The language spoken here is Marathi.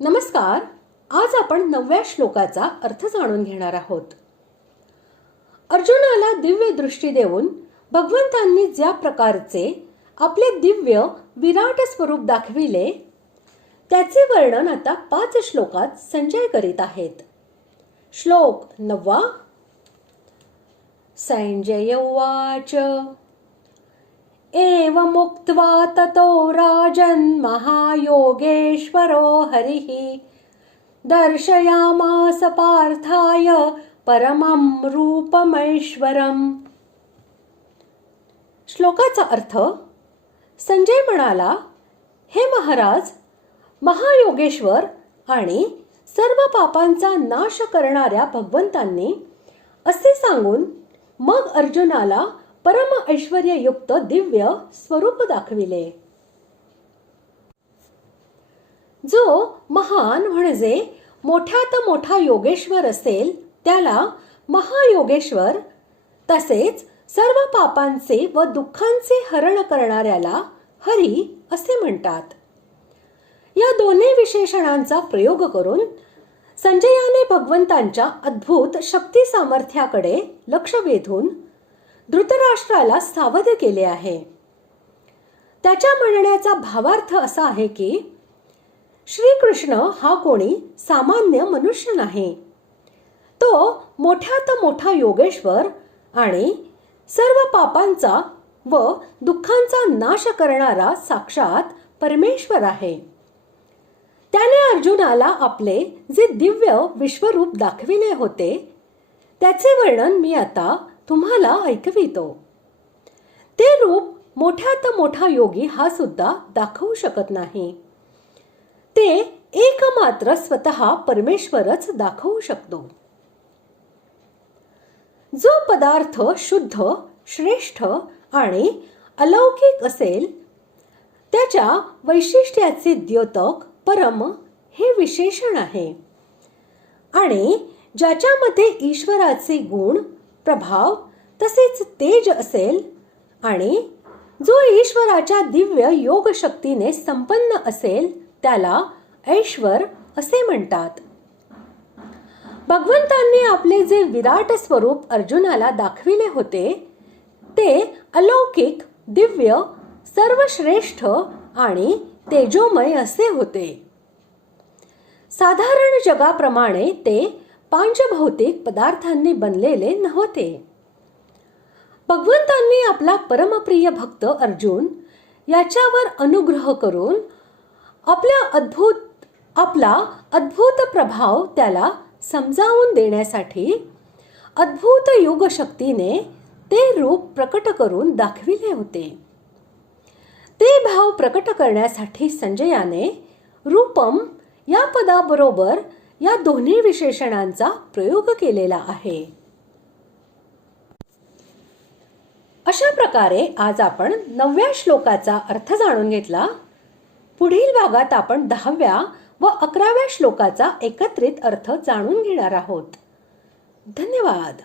नमस्कार. आज आपण 9व्या श्लोकाचा अर्थ जाणून घेणार आहोत. अर्जुनाला दिव्य दृष्टी देऊन भगवंतांनी ज्या प्रकारचे आपले दिव्य विराट स्वरूप दाखविले त्याचे वर्णन आता 5 श्लोकात संजय करीत आहेत. श्लोक 9. संजय उवाच एवमुक्त्वा ततो राजन् महायोगेश्वरो हरिः दर्शयामास पार्थाय परमं रूपमैश्वरम्. श्लोकाचा अर्थ. संजय म्हणाला, हे महाराज, महायोगेश्वर आणि सर्व पापांचा नाश करणाऱ्या भगवंतांनी असे सांगून मग अर्जुनाला परम ऐश्वर्ययुक्त दिव्य स्वरूप दाखविले. जो महान म्हणजे मोठ्यात मोठा योगेश्वर असेल त्याला महायोगेश्वर, तसेच सर्व पापांचे व दुःखांचे हरण करणाऱ्याला हरी असे म्हणतात. या दोन्ही विशेषणांचा प्रयोग करून संजयाने भगवंतांच्या अद्भुत शक्ती सामर्थ्याकडे लक्ष वेधून धृतराष्ट्राला सावध केले आहे. त्याच्या म्हणण्याचा भावार्थ असा आहे की श्रीकृष्ण हा कोणी सामान्य मनुष्य नाही. तो मोठ्यात मोठा योगेश्वर आणि सर्व पापांचा व दुःखांचा नाश करणारा साक्षात परमेश्वर आहे. त्याने अर्जुनाला आपले जे दिव्य विश्वरूप दाखविले होते त्याचे वर्णन मी आता तुम्हाला ऐकवितो. ते रूप मोठ्यात मोठा योगी हा सुद्धा दाखवू शकत नाही. ते एकमात्र स्वतः परमेश्वरच दाखवू शकतो. जो पदार्थ शुद्ध, श्रेष्ठ आणि अलौकिक असेल त्याच्या वैशिष्ट्याचे द्योतक परम हे विशेषण आहे. आणि ज्याच्यामध्ये ईश्वराचे गुण, प्रभाव तसेच तेज असेल आणि जो ईश्वराच्या दिव्य योग शक्तीने संपन्न असेल त्याला ऐश्वर असे म्हणतात. भगवंतांनी आपले जे विराट स्वरूप अर्जुनाला दाखविले होते ते अलौकिक, दिव्य, सर्वश्रेष्ठ आणि तेजोमय असे होते. साधारण जगाप्रमाणे ते पांचभौतिक पदार्थांनी बनलेले नव्हते. भगवंतांनी आपला परमप्रिय भक्त अर्जुन याच्यावर अनुग्रह करून आपला अद्भुत प्रभाव त्याला समजावून देण्यासाठी अद्भुत योग शक्तीने ते रूप प्रकट करून दाखविले होते. ते भाव प्रकट करण्यासाठी संजयाने रूपम या पदाबरोबर या दोन्ही विशेषणांचा प्रयोग केलेला आहे. अशा प्रकारे आज आपण 9व्या श्लोकाचा अर्थ जाणून घेतला. पुढील भागात आपण 10व्या व 11व्या श्लोकाचा एकत्रित अर्थ जाणून घेणार आहोत. धन्यवाद.